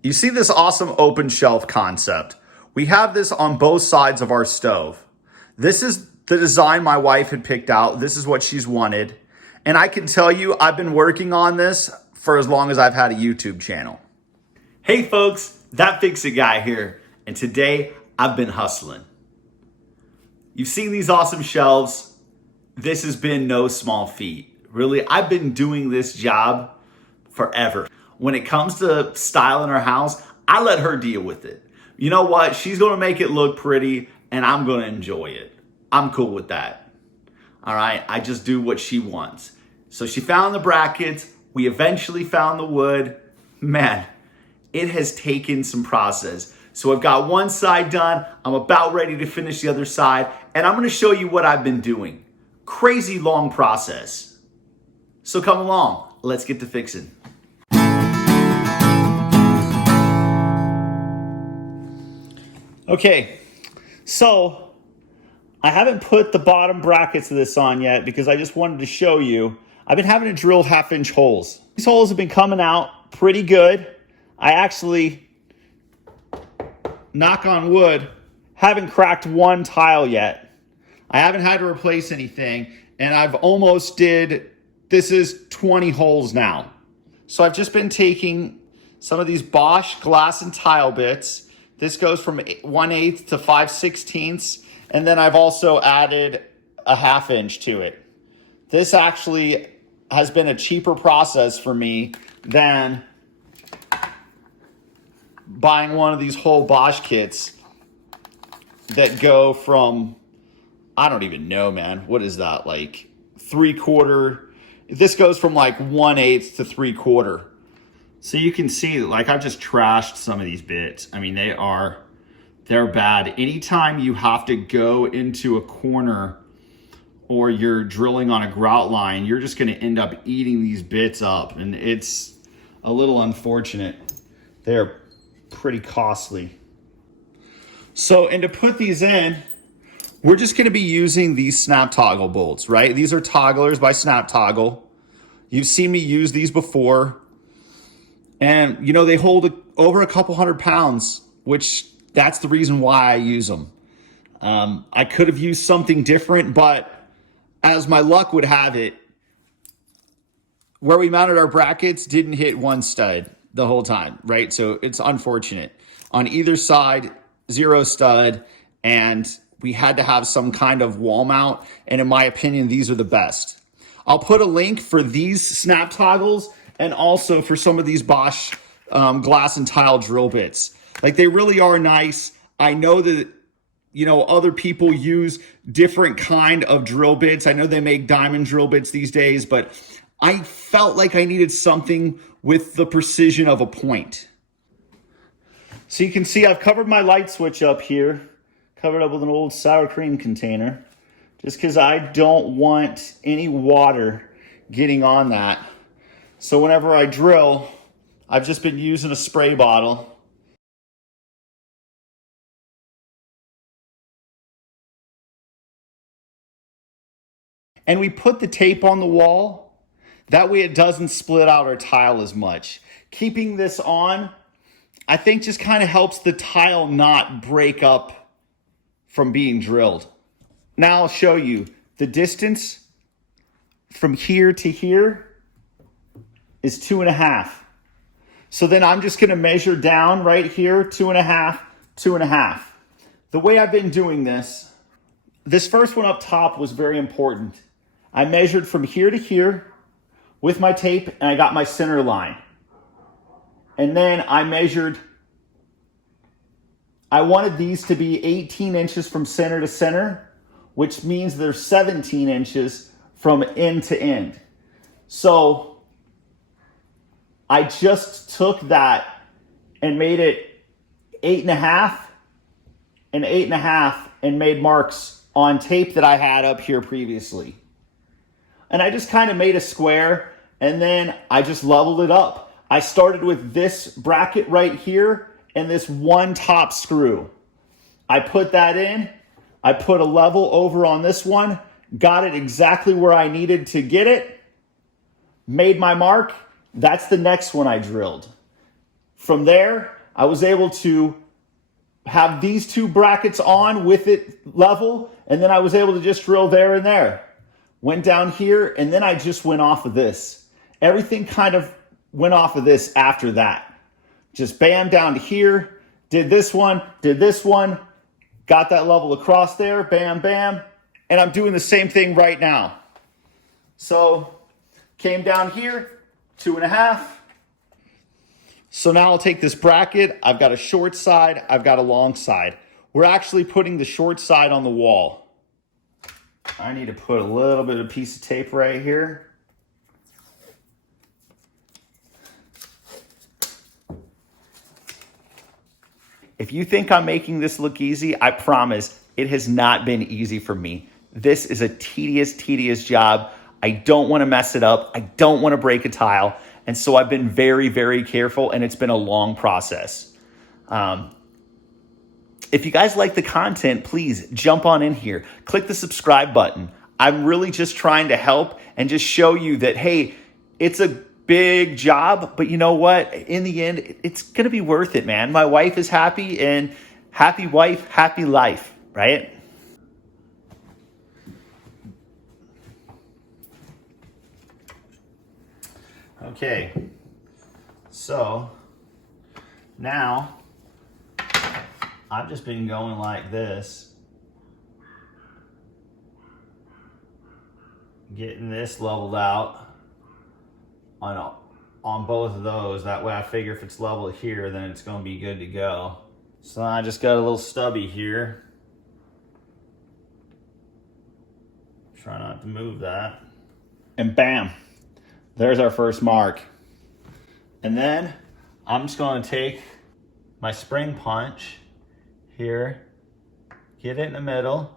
You see this awesome open shelf concept. We have this on both sides of our stove. This is the design my wife had picked out. This is what she's wanted. And I can tell you, I've been working on this for as long as I've had a YouTube channel. Hey folks, That Fix-It Guy here. And today I've been hustling. You've seen these awesome shelves. This has been no small feat. Really, I've been doing this job forever. When it comes to styling our house, I let her deal with it. You know what? She's gonna make it look pretty and I'm gonna enjoy it. I'm cool with that. All right, I just do what she wants. So she found the brackets. We eventually found the wood. Man, it has taken some process. So I've got one side done. I'm about ready to finish the other side. And I'm gonna show you what I've been doing. Crazy long process. So come along, let's get to fixing. Okay, so I haven't put the bottom brackets of this on yet because I just wanted to show you. I've been having to drill 1/2-inch holes. These holes have been coming out pretty good. I actually, knock on wood, haven't cracked one tile yet. I haven't had to replace anything, and I've almost this is 20 holes now. So I've just been taking some of these Bosch glass and tile bits. This goes from 1/8 to 5/16, and then I've also added a 1/2 inch to it. This actually has been a cheaper process for me than buying one of these whole Bosch kits that go from, I don't even know, man. What is that, like 3/4? This goes from like 1/8 to 3/4. So you can see, like, I've just trashed some of these bits. I mean, they're bad. Anytime you have to go into a corner or you're drilling on a grout line, you're just gonna end up eating these bits up. And it's a little unfortunate. They're pretty costly. So, and to put these in, we're just gonna be using these snap toggle bolts, right? These are togglers by Snap Toggle. You've seen me use these before. And, you know, they hold over a couple 100 pounds, which that's the reason why I use them. I could have used something different, but as my luck would have it, where we mounted our brackets didn't hit one stud the whole time, right? So it's unfortunate. On either side, 0 stud, and we had to have some kind of wall mount. And in my opinion, these are the best. I'll put a link for these snap toggles and also for some of these Bosch glass and tile drill bits. Like, they really are nice. I know that, you know, other people use different kind of drill bits. I know they make diamond drill bits these days, but I felt like I needed something with the precision of a point. So you can see I've covered my light switch up here, covered up with an old sour cream container, just because I don't want any water getting on that. So whenever I drill, I've just been using a spray bottle. And we put the tape on the wall. That way it doesn't split out our tile as much. Keeping this on, I think, just kind of helps the tile not break up from being drilled. Now I'll show you the distance from here to here is 2.5. So then I'm just gonna measure down right here, 2.5, 2.5. The way I've been doing this first one up top was very important. I measured from here to here with my tape, and I got my center line. And then I wanted these to be 18 inches from center to center, which means they're 17 inches from end to end. So I just took that and made it 8.5 and 8.5 and made marks on tape that I had up here previously. And I just kind of made a square, and then I just leveled it up. I started with this bracket right here and this one top screw. I put that in, I put a level over on this one, got it exactly where I needed to get it, made my mark. That's the next one I drilled. From there, I was able to have these two brackets on with it level, and then I was able to just drill there and there. Went down here, and then I just went off of this. Everything kind of went off of this after that. Just bam, down to here, did this one, got that level across there, bam, bam, and I'm doing the same thing right now. So, came down here, 2.5. So now I'll take this bracket. I've got a short side, I've got a long side. We're actually putting the short side on the wall. I need to put a little bit of piece of tape right here. If you think I'm making this look easy, I promise it has not been easy for me. This is a tedious job. I don't want to mess it up. I don't want to break a tile. And so I've been very careful, and it's been a long process. If you guys like the content, please jump on in here. Click the subscribe button. I'm really just trying to help and just show you that, hey, it's a big job, but you know what? In the end, it's going to be worth it, man. My wife is happy, and happy wife, happy life, right? Okay, so now I've just been going like this, getting this leveled out on both of those. That way I figure if it's level here, then it's going to be good to go. So I just got a little stubby here. Try not to move that. And bam, there's our first mark. And then I'm just going to take my spring punch here, get it in the middle,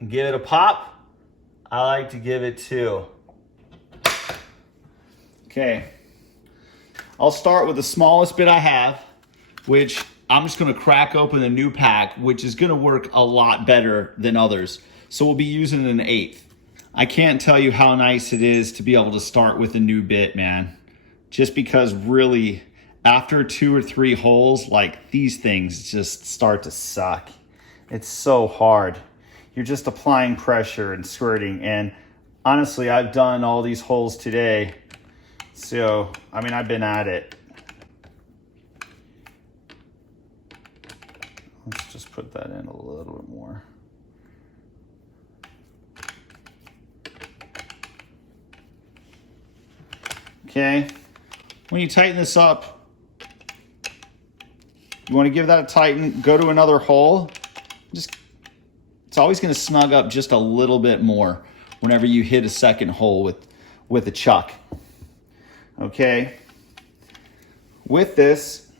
and give it a pop. I like to give it 2. Okay, I'll start with the smallest bit I have, which I'm just going to crack open the new pack, which is going to work a lot better than others. So we'll be using an 1/8. I can't tell you how nice it is to be able to start with a new bit, man. Just because really, after 2 or 3 holes, like, these things just start to suck. It's so hard. You're just applying pressure and squirting. And honestly, I've done all these holes today. So, I mean, I've been at it. Let's just put that in a little bit more. Okay, when you tighten this up, you want to give that a tighten, go to another hole. It's always going to snug up just a little bit more whenever you hit a second hole with a chuck. Okay, with this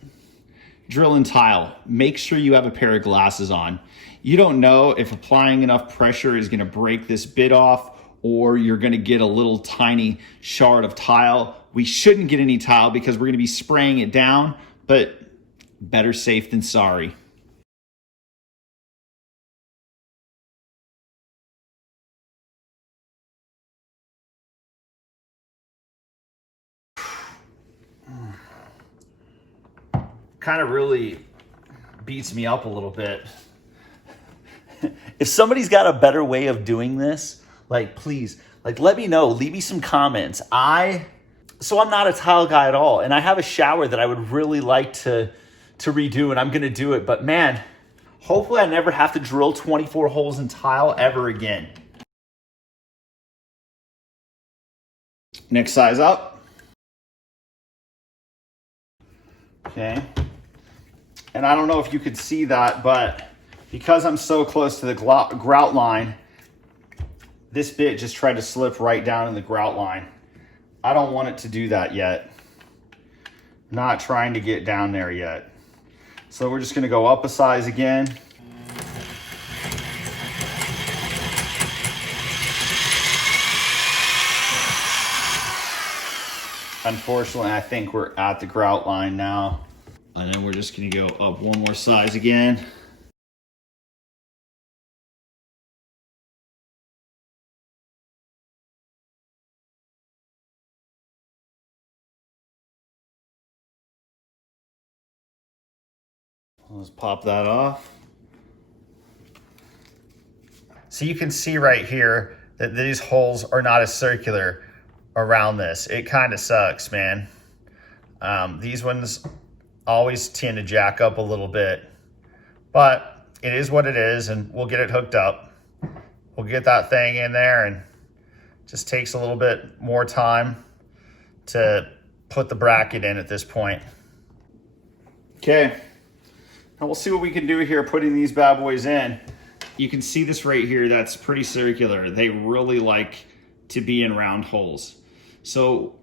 drill and tile, make sure you have a pair of glasses on. You don't know if applying enough pressure is going to break this bit off, or you're going to get a little tiny shard of tile. We shouldn't get any tile because we're going to be spraying it down, but better safe than sorry. Kind of really beats me up a little bit. If somebody's got a better way of doing this, like, please, like, let me know. Leave me some comments. So I'm not a tile guy at all, and I have a shower that I would really like to redo, and I'm going to do it. But man, hopefully I never have to drill 24 holes in tile ever again. Next size up. Okay. And I don't know if you could see that, but because I'm so close to the grout line, this bit just tried to slip right down in the grout line. I don't want it to do that yet. Not trying to get down there yet. So we're just going to go up a size again. Unfortunately, I think we're at the grout line now. And then we're just going to go up one more size again. Let's pop that off. So you can see right here that these holes are not as circular around this. It kind of sucks, man. These ones always tend to jack up a little bit, but it is what it is, and we'll get it hooked up. We'll get that thing in there, and it just takes a little bit more time to put the bracket in at this point. Okay, now we'll see what we can do here putting these bad boys in. You can see this right here, that's pretty circular. They really like to be in round holes. So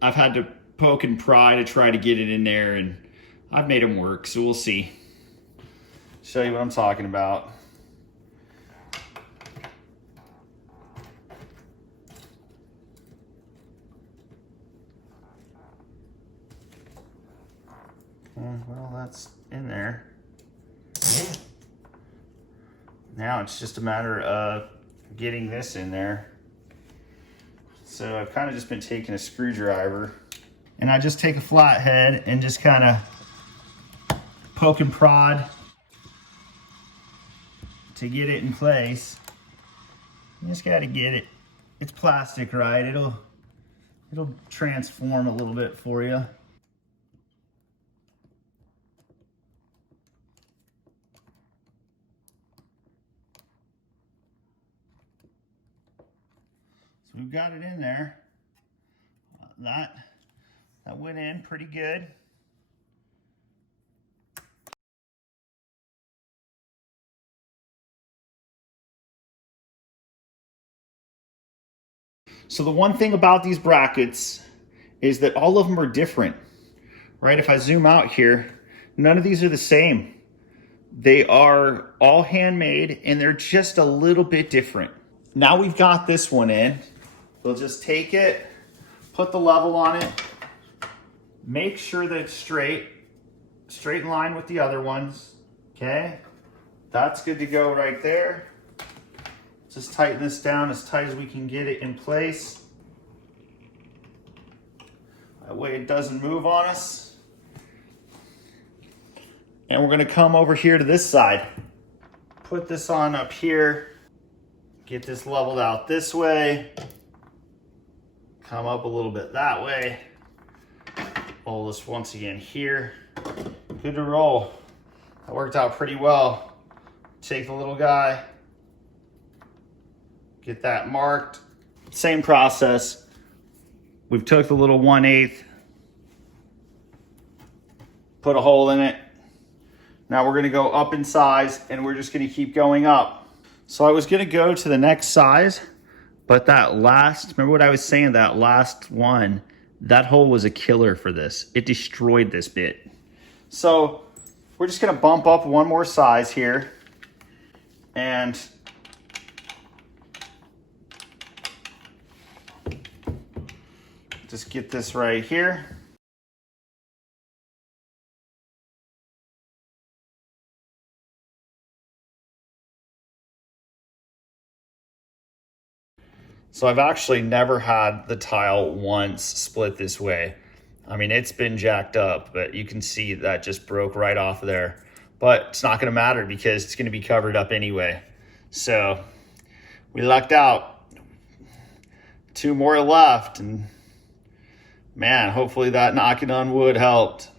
I've had to poke and pry to try to get it in there, and I've made them work, so we'll see. Show you what I'm talking about. Well, that's in there. Now it's just a matter of getting this in there. So I've kind of just been taking a screwdriver, and I just take a flathead and just kind of poke and prod to get it in place. You just got to get it. It's plastic, right? It'll transform a little bit for you. So we've got it in there. That went in pretty good. So the one thing about these brackets is that all of them are different, right? If I zoom out here, none of these are the same. They are all handmade, and they're just a little bit different. Now we've got this one in. We'll just take it, put the level on it, make sure that it's straight in line with the other ones, okay? That's good to go right there. Just tighten this down as tight as we can get it in place. That way it doesn't move on us. And we're gonna come over here to this side. Put this on up here. Get this leveled out this way. Come up a little bit that way. Pull this once again here. Good to roll. That worked out pretty well. Take the little guy. Get that marked. Same process. We've took the little 1/8, put a hole in it. Now we're gonna go up in size, and we're just gonna keep going up. So I was gonna go to the next size, but that last, remember what I was saying, that last one, that hole was a killer for this. It destroyed this bit. So we're just gonna bump up one more size here, and just get this right here. So I've actually never had the tile once split this way. I mean, it's been jacked up, but you can see that just broke right off of there. But it's not gonna matter because it's gonna be covered up anyway. So we lucked out. 2 more left, and man, hopefully that knocking on wood helped.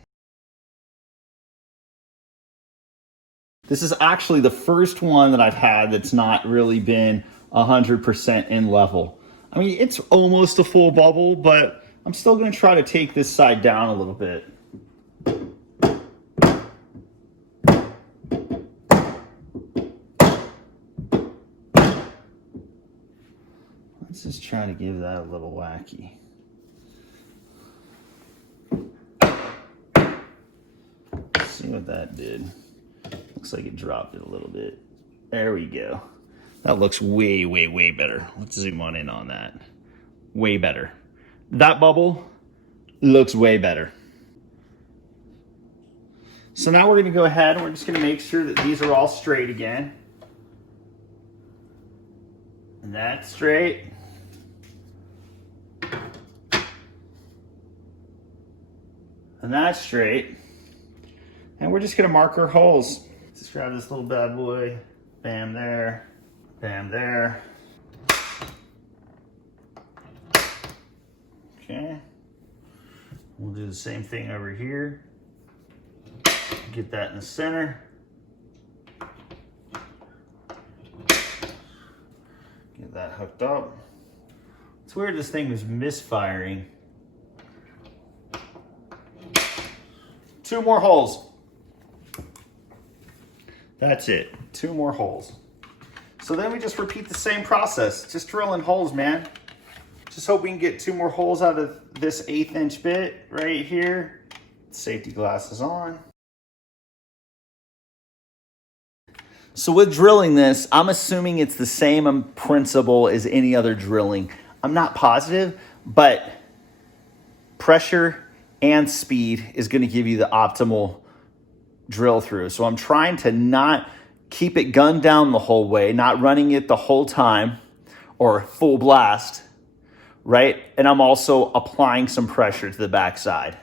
This is actually the first one that I've had that's not really been 100% in level. I mean, it's almost a full bubble, but I'm still gonna try to take this side down a little bit. Let's just try to give that a little wacky. Let's see what that did. Looks like it dropped it a little bit. There we go. That looks way, way, way better. Let's zoom on in on that. Way better. That bubble looks way better. So now we're gonna go ahead and we're just gonna make sure that these are all straight again. And that's straight. And that's straight. And we're just gonna mark our holes. Just grab this little bad boy. Bam there, bam there. Okay. We'll do the same thing over here. Get that in the center. Get that hooked up. It's weird this thing was misfiring. 2 more holes. That's it, 2 more holes. So then we just repeat the same process, just drilling holes, man. Just hope we can get 2 more holes out of this 1/8 inch bit right here. Safety glasses on. So with drilling this, I'm assuming it's the same principle as any other drilling. I'm not positive, but pressure and speed is going to give you the optimal drill through. So I'm trying to not keep it gunned down the whole way, not running it the whole time or full blast, right? And I'm also applying some pressure to the backside.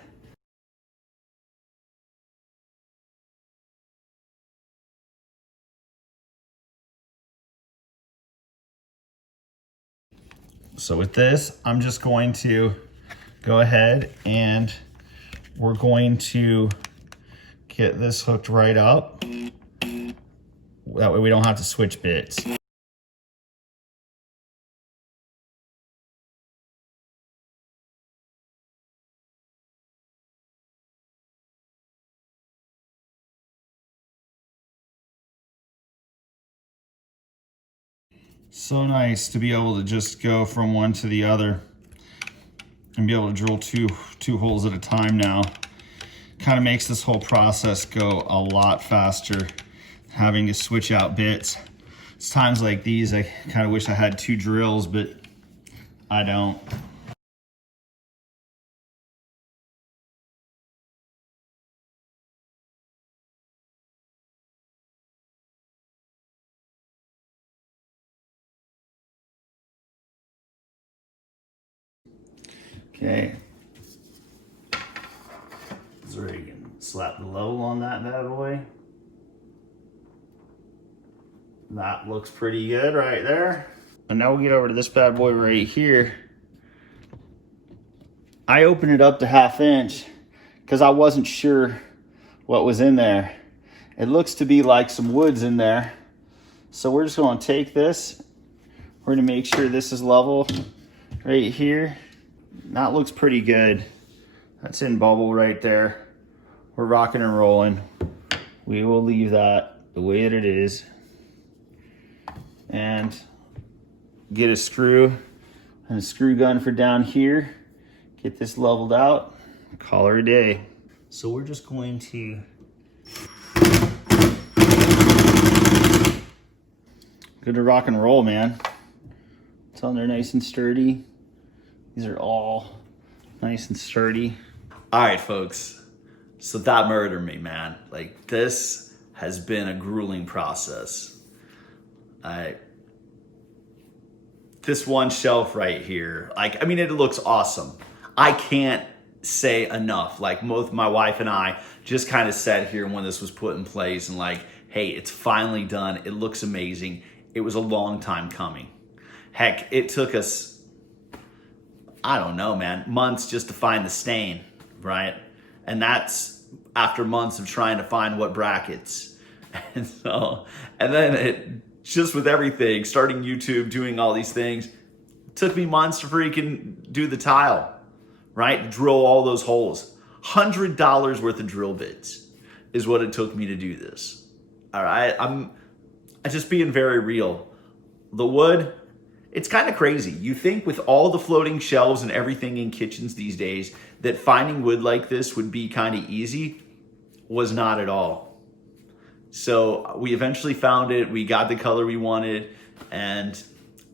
So with this, I'm just going to go ahead and we're going to get this hooked right up. That way we don't have to switch bits. So nice to be able to just go from one to the other and be able to drill two holes at a time now. Kind of makes this whole process go a lot faster, having to switch out bits. It's times like these I kind of wish I had 2 drills, but I don't. Okay. So you can slap the level on that bad boy. That looks pretty good right there. And now we'll get over to this bad boy right here. I opened it up to 1/2 inch because I wasn't sure what was in there. It looks to be like some wood's in there. So we're just going to take this. We're going to make sure this is level right here. That looks pretty good. That's in bubble right there. We're rocking and rolling. We will leave that the way that it is. And get a screw and a screw gun for down here. Get this leveled out. Call her a day. So we're just going to good to rock and roll, man. It's on there nice and sturdy. These are all nice and sturdy. All right, folks. So that murdered me, man. Like, this has been a grueling process. This one shelf right here, like, I mean, it looks awesome. I can't say enough. Like, both my wife and I just kind of sat here when this was put in place and like, hey, it's finally done. It looks amazing. It was a long time coming. Heck, it took us, I don't know, man, months just to find the stain, right? And that's after months of trying to find what brackets. And so, and then it, just with everything, starting YouTube, doing all these things, it took me months to freaking do the tile, right? Drill all those holes. $100 worth of drill bits is what it took me to do this. All right, I'm just being very real. The wood, it's kind of crazy. You think with all the floating shelves and everything in kitchens these days that finding wood like this would be kind of easy. Was not at all. So we eventually found it. We got the color we wanted and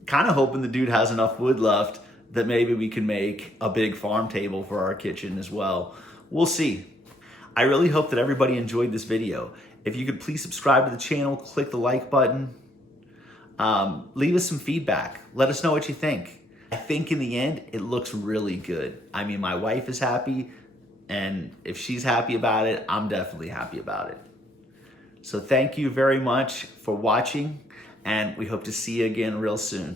kind of hoping the dude has enough wood left that maybe we can make a big farm table for our kitchen as well. We'll see. I really hope that everybody enjoyed this video. If you could please subscribe to the channel, click the like button. Leave us some feedback. Let us know what you think. I think in the end, it looks really good. I mean, my wife is happy. And if she's happy about it, I'm definitely happy about it. So thank you very much for watching, and we hope to see you again real soon.